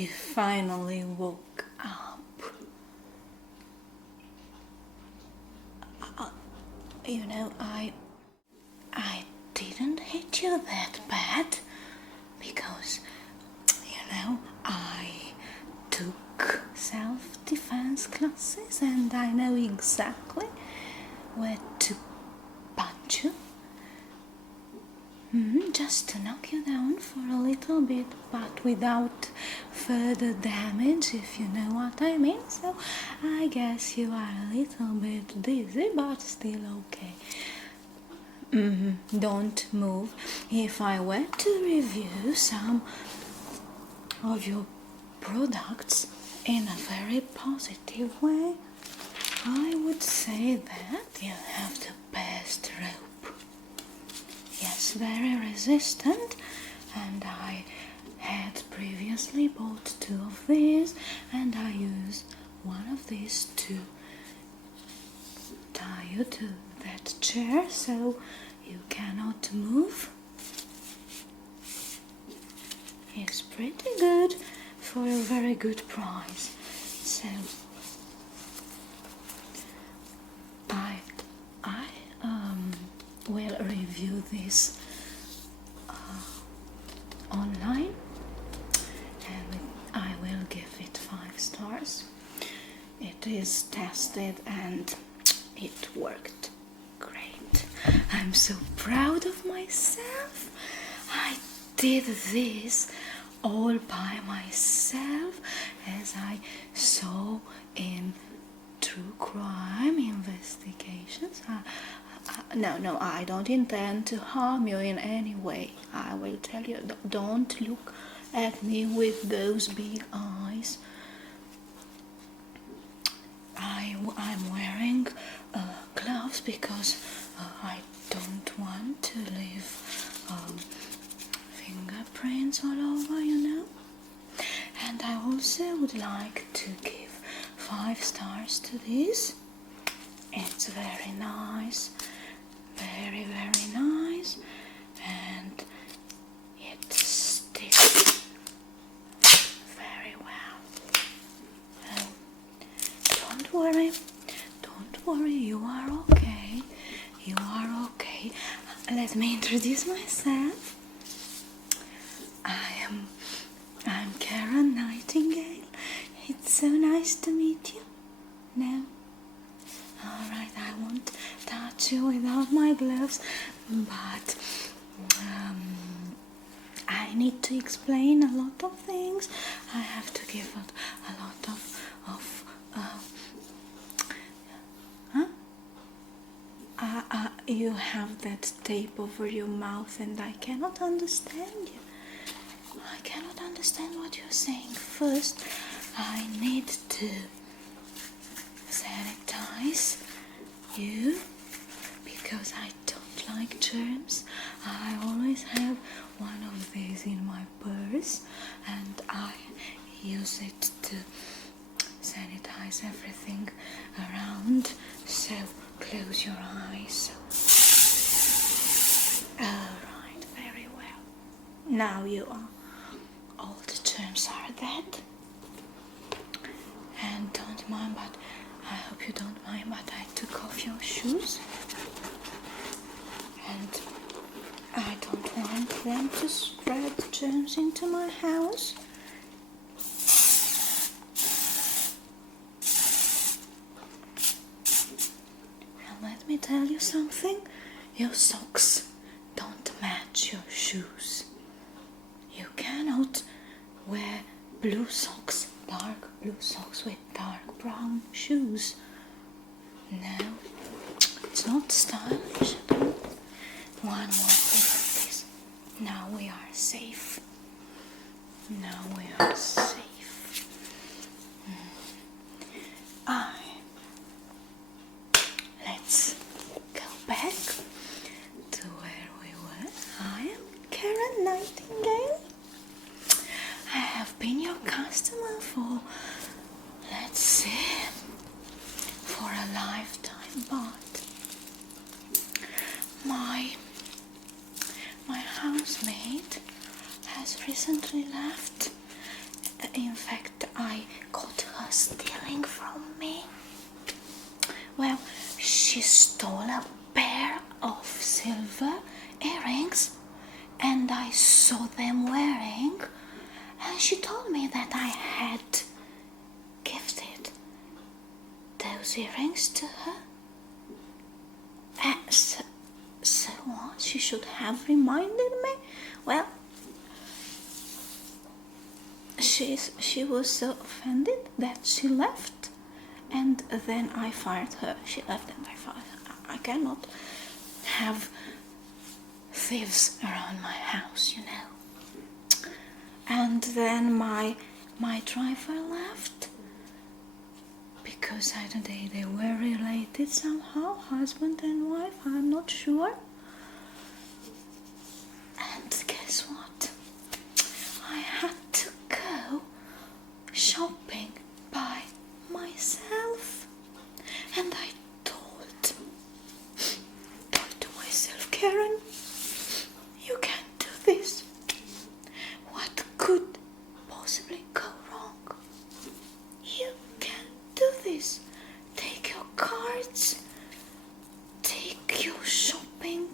you finally woke up. You know, I didn't hit you that bad because, you know, I took self-defense classes and I know exactly where to punch you. Just to knock you down for a little bit, but without further damage, if you know what I mean. So I guess you are a little bit dizzy, but still okay. Don't move. If I were to review some of your products in a very positive way, I would say that you have the best rope. Yes, very resistant, and I had previously bought 2 of these, and I use one of these to tie you to that chair so you cannot move. It's pretty good for a very good price. So I will review this online, and I will give it 5 stars. It is tested and it worked great. I'm so proud of myself. I did this all by myself, as I saw in true crime investigations. No, I don't intend to harm you in any way. I will tell you, don't look at me with those big eyes. I'm wearing gloves because I don't want to leave fingerprints all over, you know. And I also would like to give 5 stars to this. It's very nice, very nice, and it sticks very well. Don't worry, you are okay. You are okay. Let me introduce myself. I'm Karen Nightingale. It's so nice to meet you. No? Alright, I won't touch you without my gloves, but I need to explain a lot of things. I have to give out a lot of you have that tape over your mouth and I cannot understand you. I cannot understand what you're saying. First, I need to sanitize you because I don't like germs. I always have one of these in my purse and I use it to sanitize everything around. So close your eyes. Alright, very well. Now you are. All the germs are dead. And don't mind, but I hope you don't mind, but I took off your shoes. And I don't want them to spread germs into my house. And let me tell you something. Your socks don't match your shoes. You cannot wear blue socks, dark blue socks with dark brown shoes. No, it's not stylish at all. One more thing like this. Now we are safe. Now we are safe. Let's go back to where we were. I am Karen Nightingale. I have been your customer for, let's see, for a lifetime, but my housemate has recently left in fact I caught her stealing from me. Well, she stole a pair of silver earrings and I saw them wearing, and she told me that I had gifted those earrings to her. So what? She should have reminded me? Well, she was so offended that she left, and then I fired her. She left and I fired her. I cannot have thieves around my house, you know. And then my driver left because I don't know, they were related somehow, husband and wife, I'm not sure. And guess what? I had to go shopping by myself, and I told to myself, Karen, you can't do this. What could possibly go wrong? You can't do this. Take your cards, take your shopping.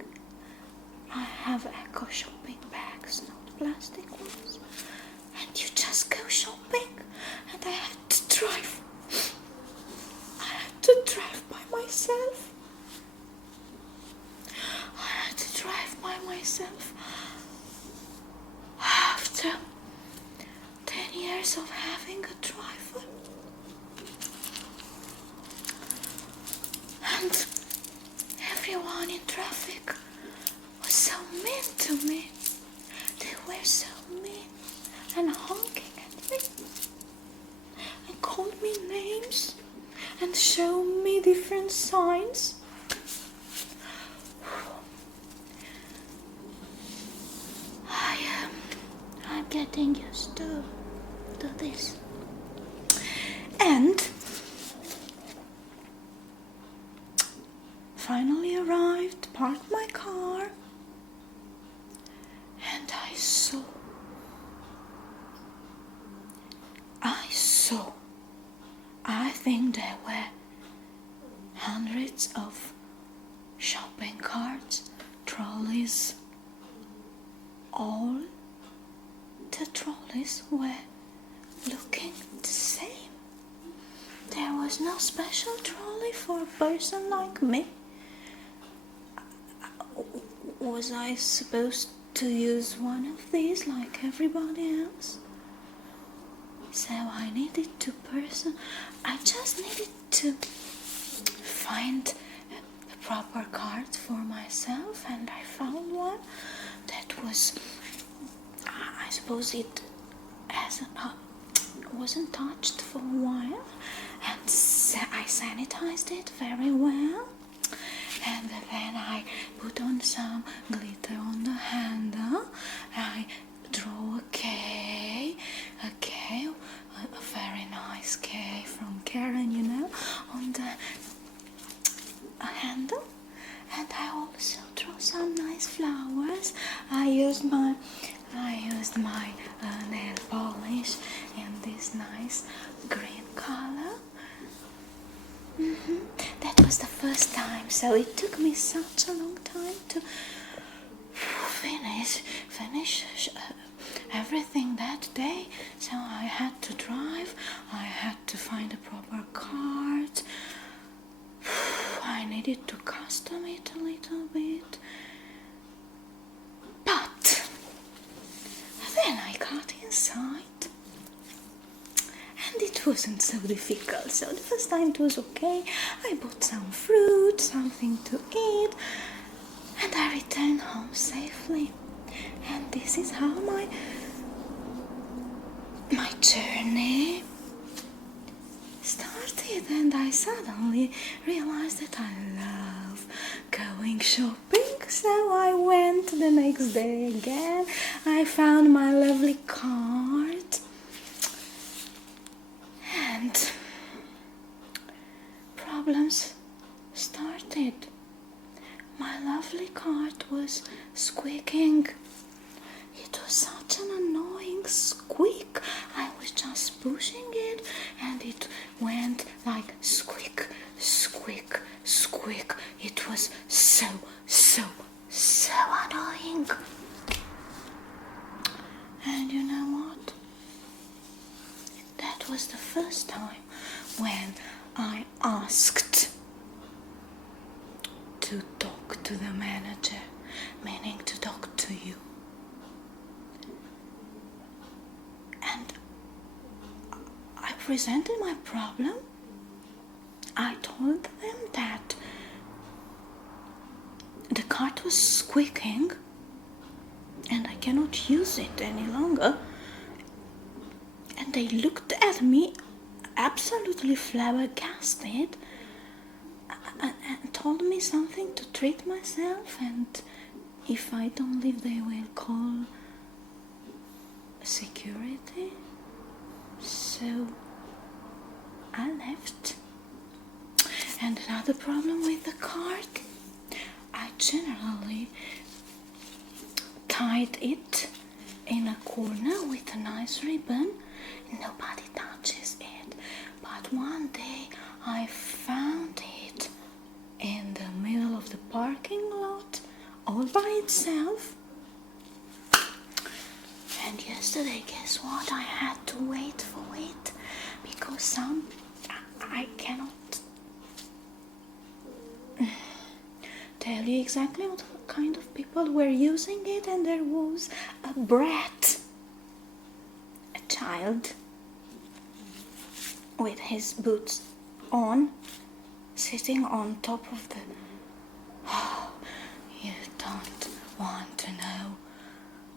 I have eco shopping bags, not plastic ones. And you just go shopping. And I had to drive. I had to drive by myself. I had to drive by myself. After 10 years of having a driver. And everyone in traffic was so mean to me. They were so mean and honking at me and called me names and showed me different signs. I'm getting used to this. And finally arrived, parked my car, and I saw, I think there were hundreds of shopping carts, trolleys. All the trolleys were looking the same. There was no special trolley for a person like me. Was I supposed to use one of these like everybody else? So I just needed to find the proper card for myself, and I found one that was, I suppose it wasn't touched for a while, and I sanitized it very well. And then I put on some glitter on the handle. I draw a K, a very nice K from Karen, you know, on the handle. And I also draw some nice flowers. I used my nail polish in this nice green color. That was the first time, so it took me such a long time to finish everything that day. So I had to drive, I had to find a proper card, I needed to custom it a little bit, but then I got inside. And it wasn't so difficult, so the first time it was okay. I bought some fruit, something to eat, and I returned home safely. And this is how my journey started, and I suddenly realized that I love going shopping, so I went the next day again. I found my lovely card. And problems started. My lovely cart was squeaking. It it was such an annoying squeak. I was just pushing it and it went like squeak, squeak, squeak. It was so annoying. And you know what? That was the first time when I asked to talk to the manager, meaning to talk to you. And I presented my problem. I told them that the cart was squeaking and I cannot use it any longer. And they looked at me absolutely flabbergasted and told me something to treat myself, and if I don't leave they will call security. So I left. And another problem with the cart, I generally tied it in a corner with a nice ribbon. Nobody touches it. But one day I found it in the middle of the parking lot all by itself. And yesterday, guess what? I had to wait for it because I cannot tell you exactly what kind of people were using it, and there was a brat, a child with his boots on, sitting on top of the... Oh, you don't want to know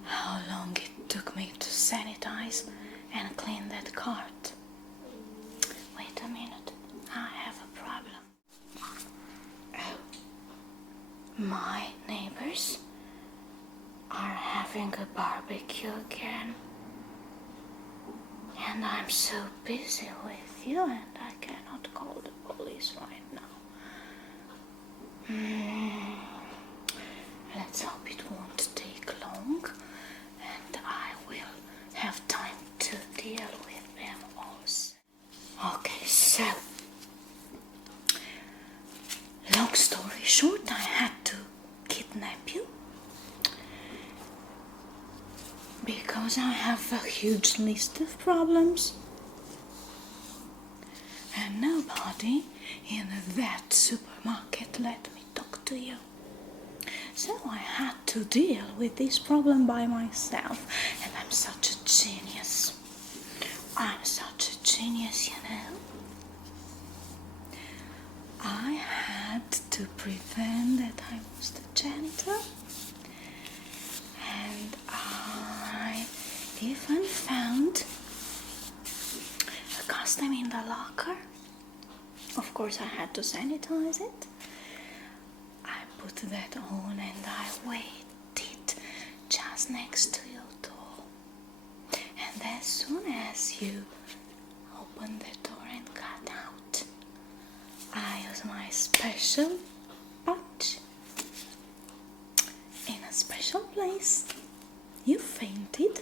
how long it took me to sanitize and clean that cart. Wait a minute, I have a problem. Oh, my neighbors are having a barbecue again. And I'm so busy with you and I cannot call the police right now. Let's hope it won't take long and I will have time to deal with them also. Okay, so long story short, I had to kidnap you because I have a huge list of problems and nobody in that supermarket let me talk to you. So I had to deal with this problem by myself, and I'm such a genius. I'm such a genius, you know. I had to pretend that I was the janitor, and I even found a custom in the locker. Of course I had to sanitize it. I put that on and I waited just next to your door. And as soon as you opened the door and got out, I used my special punch in a special place. You fainted.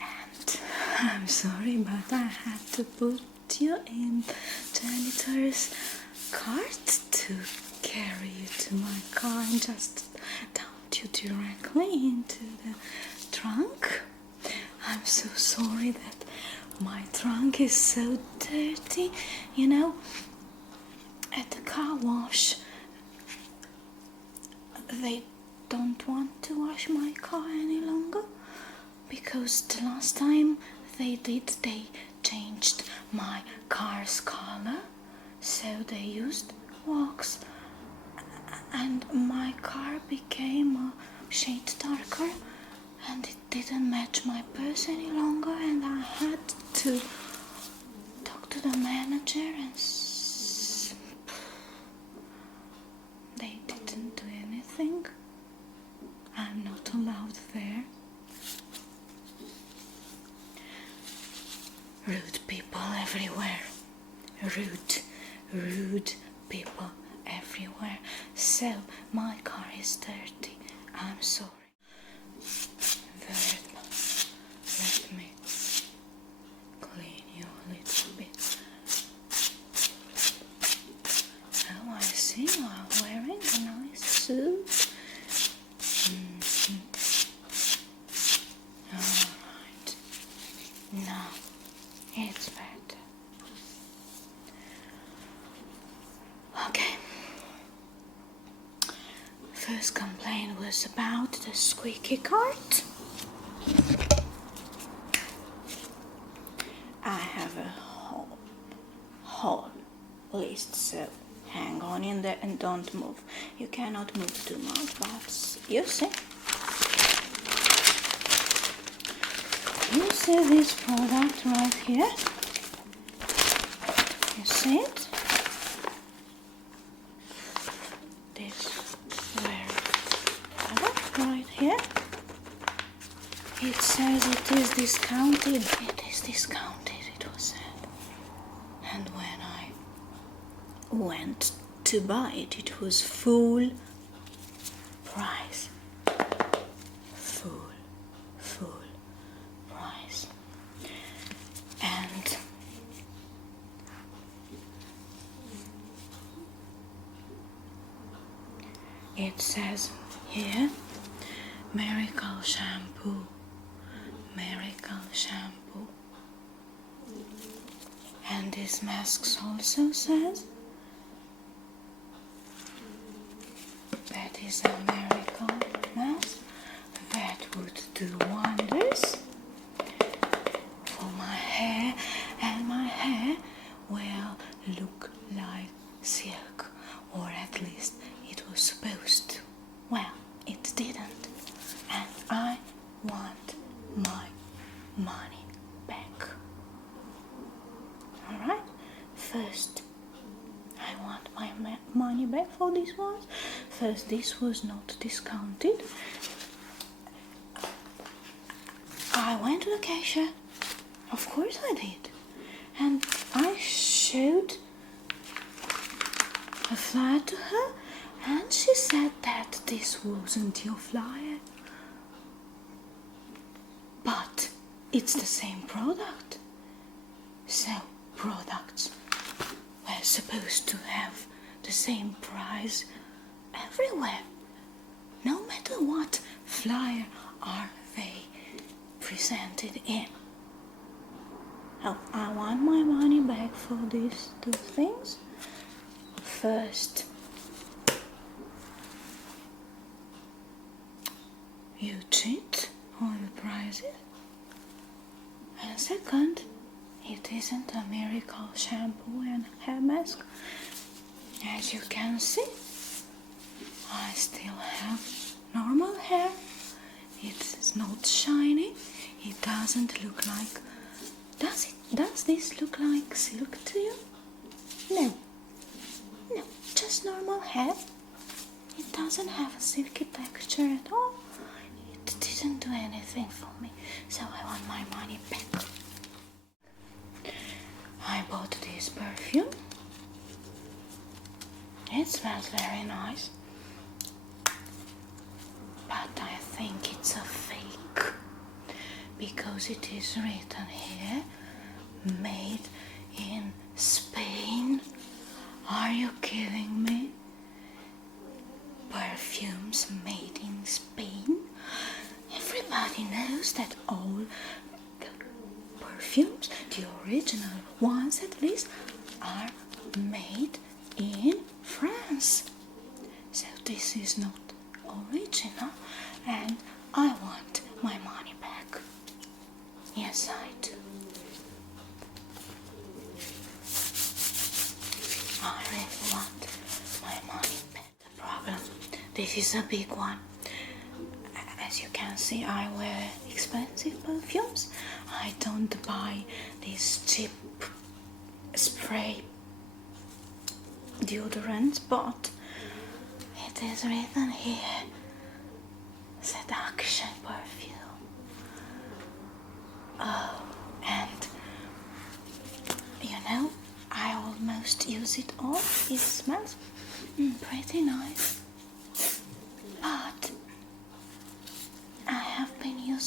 And I'm sorry, but I had to put you in janitor's cart to carry you to my car and just dump you directly into the trunk. I'm so sorry that my trunk is so dirty. You know, at the car wash, they don't want to wash my car any longer because the last time they changed my car's color, so they used wax and my car became a shade darker and it didn't match my purse any longer, and I had to talk to the manager and they didn't do anything. I'm not allowed there. Rude people everywhere. Rude people everywhere. So my car is dirty. I'm sorry. Verb. Let me clean you a little bit. Oh, I see you are wearing a nice suit. Alright. Now it's better. Okay. First complaint was about the squeaky cart. I have a whole list, so hang on in there and don't move. You cannot move too much, but you see. You see this product right here? You see it? This very product right here. It says it is discounted. It is discounted, it was said. And when I went to buy it, it was full price. Full price. And it says here, miracle shampoo. And this mask also says that is a miracle mask that would do wonders for my hair, and my hair will look like silk, or at least it was supposed to. Well, it didn't, and I want my money back. Alright, first I want my money back for this one. First, this was not discounted. I went to the cashier, of course I did, and I showed a flyer to her, and she said that this wasn't your flyer, but it's the same product. So products were supposed to have the same price everywhere, no matter what flyer are they presented in. Oh, I want my money back for these two things. First, you cheat on the prices, and second, it isn't a miracle shampoo and hair mask. As you can see, I still have normal hair. It's not shiny. It doesn't look like... Does this look like silk to you? No, just normal hair. It doesn't have a silky texture at all. It didn't do anything for me, so I want my money back. I bought this perfume. It smells very nice, but I think it's a fake, because it is written here, made in Spain. Are you kidding me? Perfumes made in Spain? Everybody knows that all the perfumes, the original ones at least, are made in France. So this is not original, and I want my money back. Yes, I do. I really want my money back. The problem, this is a big one. As you can see, I wear expensive perfumes. I don't buy these cheap spray deodorants, but it is written here, seduction perfume. Oh, and you know, I almost use it all. It smells pretty nice, but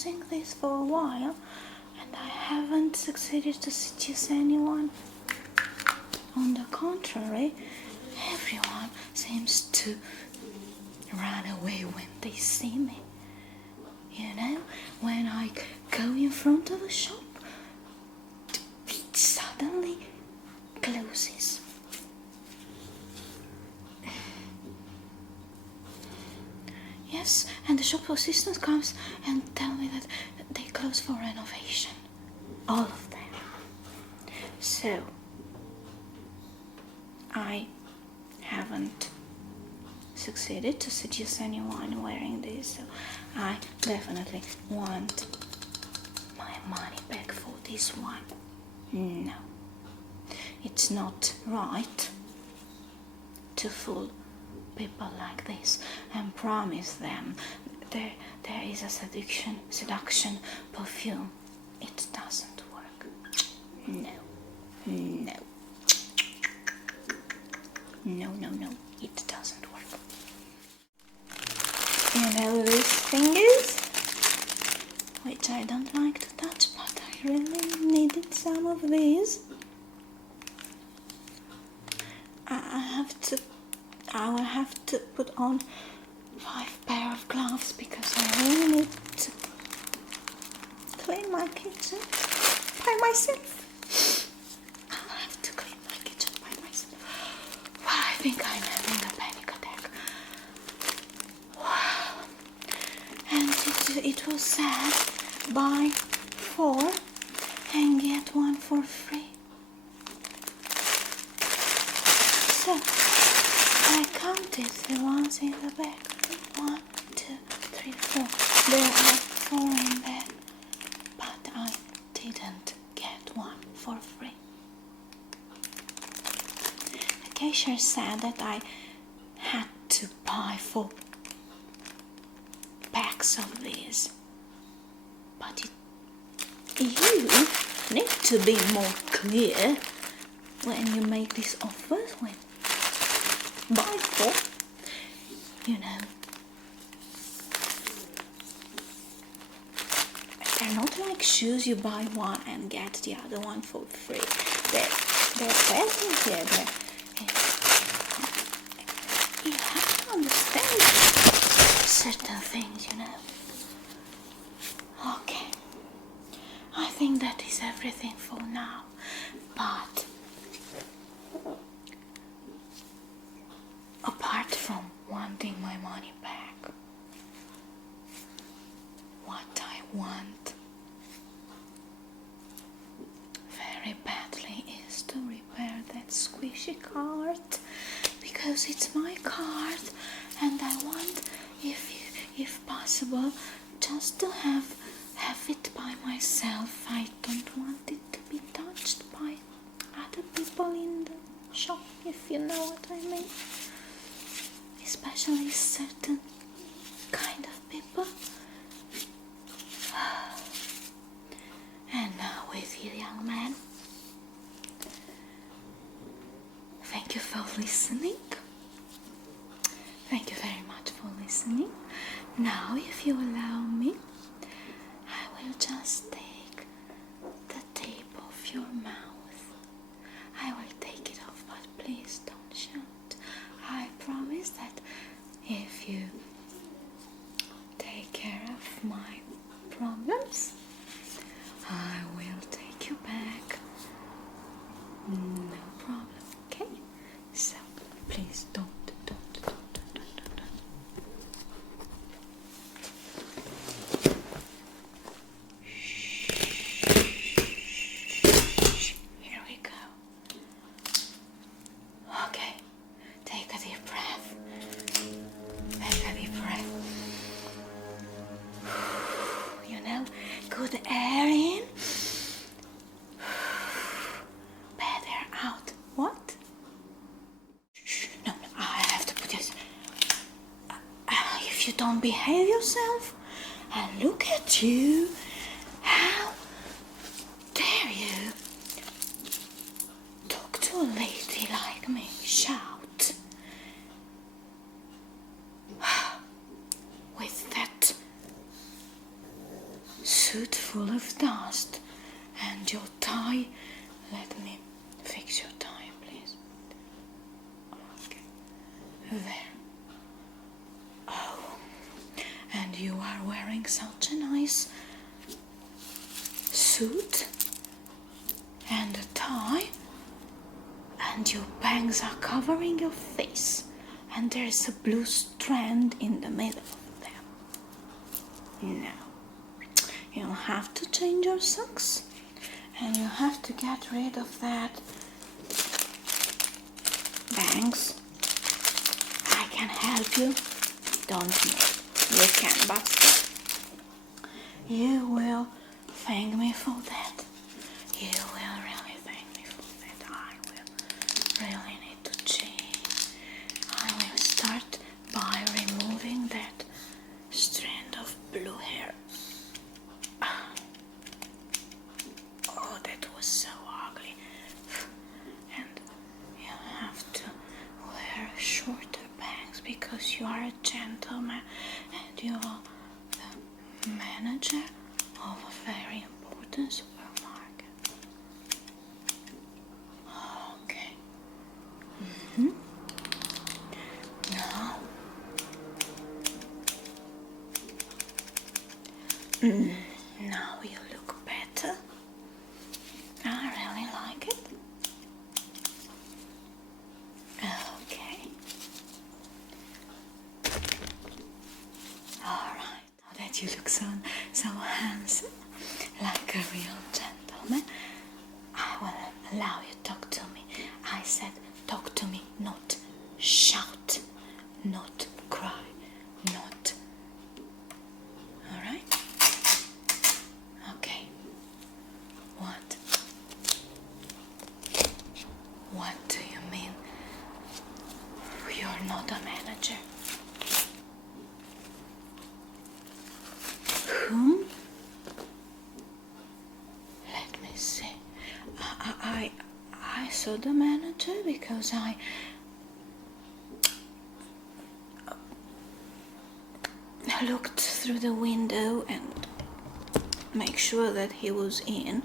using this for a while and I haven't succeeded to seduce anyone. On the contrary, everyone seems to run away when they see me. You know, when I go in front of a shop, it suddenly closes. Yes, and the shop assistant comes and tell me that they close for renovation. All of them. So, I haven't succeeded to seduce anyone wearing this, so I definitely want my money back for this one. No, it's not right to fool people like this and promise them there is a seduction perfume. It doesn't work. No, it doesn't work. You know these fingers, which I don't like to touch, but I really needed some of these. I will have to put on 5 pair of gloves because I really need to clean my kitchen by myself. I'll have to clean my kitchen by myself. I think I'm having a panic attack. And it was said buy 4 and get 1 for free. So I counted the ones in the bag. 1, 2, 3, 4. There are 4 in there, but I didn't get 1 for free. The cashier said that I had to buy 4 packs of these, but you need to be more clear when you make these offers. When buy 4, you know, they're not like shoes. You buy 1 and get the other one for free. They're better here. You have to understand certain things, you know. Okay, I think that is everything for now, but apart from wanting my money back, what I want very badly is to repair that squishy card, because it's my card and I want, if possible, just to have it by myself. I don't want it to be touched by other people in the shop, if you know what I mean. Especially certain kind of people. And now with you, young man. Thank you for listening. Thank you very much for listening. Now, if you allow me, I will just take the tape off your mouth. I will take it off, but please don't shout. I promise that if you take care of my problems, I will take you back. No problem, okay? So, please don't. Here we go. Okay, take a deep breath. Take a deep breath. You know, good air in, bad air out. What? No, I have to put this. If you don't behave yourself, and look at you, how dare you talk to a lady like me? Shout. With that suit full of dust, and your tie. Let me fix your tie, please. Okay, there. Oh, and you are wearing such a nice suit and a tie, and your bangs are covering your face, and there's a blue strand in the middle of them. Now, you'll have to change your socks, and you have to get rid of that bangs. I can help you. Don't move. You can, but you will thank me for that. You will really thank me for that. I will really need to change. I will start by removing that strand of blue hair. Oh, that was so ugly. And you have to wear shorter bangs because you are a gentleman and you are the manager of a very important supermarket. Okay. Now. Now you look better. I really like it. Okay. Alright, now that you look so handsome, like a real gentleman, I will allow you to talk to me. I said talk to me, not shout, not cry, not. Alright? Okay. What? What do you mean? You're not a manager. Whom? Let me see. I saw the manager because I looked through the window and make sure that he was in,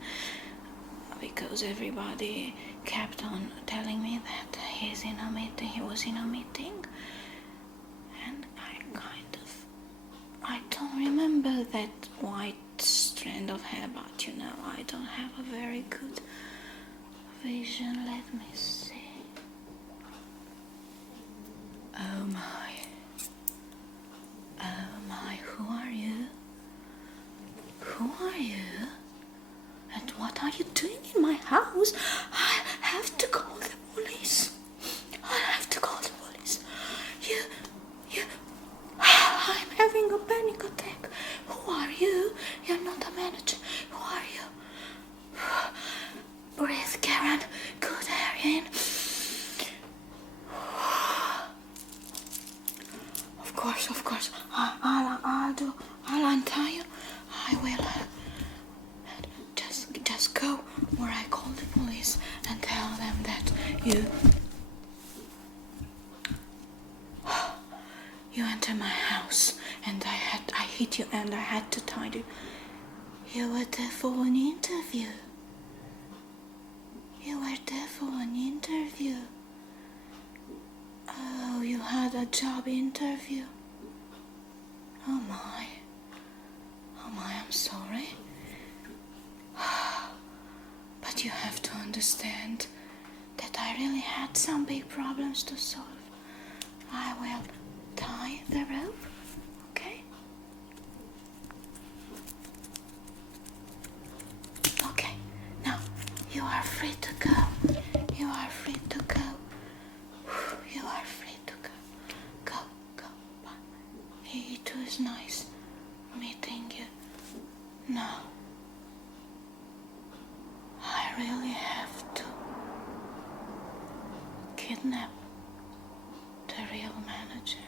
because everybody kept on telling me that he was in a meeting, and I don't remember that white strand of hair, but I don't have a very good vision. Let me see. Oh my, who are you? Who are you? And what are you doing in my house? I have to call the police. I have to call the police. I'm having a panic attack. Who are you? You're not a manager. Who are you? Breathe, Karen. Good air in. Of course. I'll untie you. I will. Just go where I call the police and tell them that you enter my house and I hit you and I had to tie you. You were there for an interview. Oh, you had a job interview. Oh my, I'm sorry. But you have to understand that I really had some big problems to solve. I will tie the rope, okay? Okay, now you are free to go. You are free to go. You are free to go. Go. Bye. It was nice meeting you. Now, I really have to kidnap the real manager.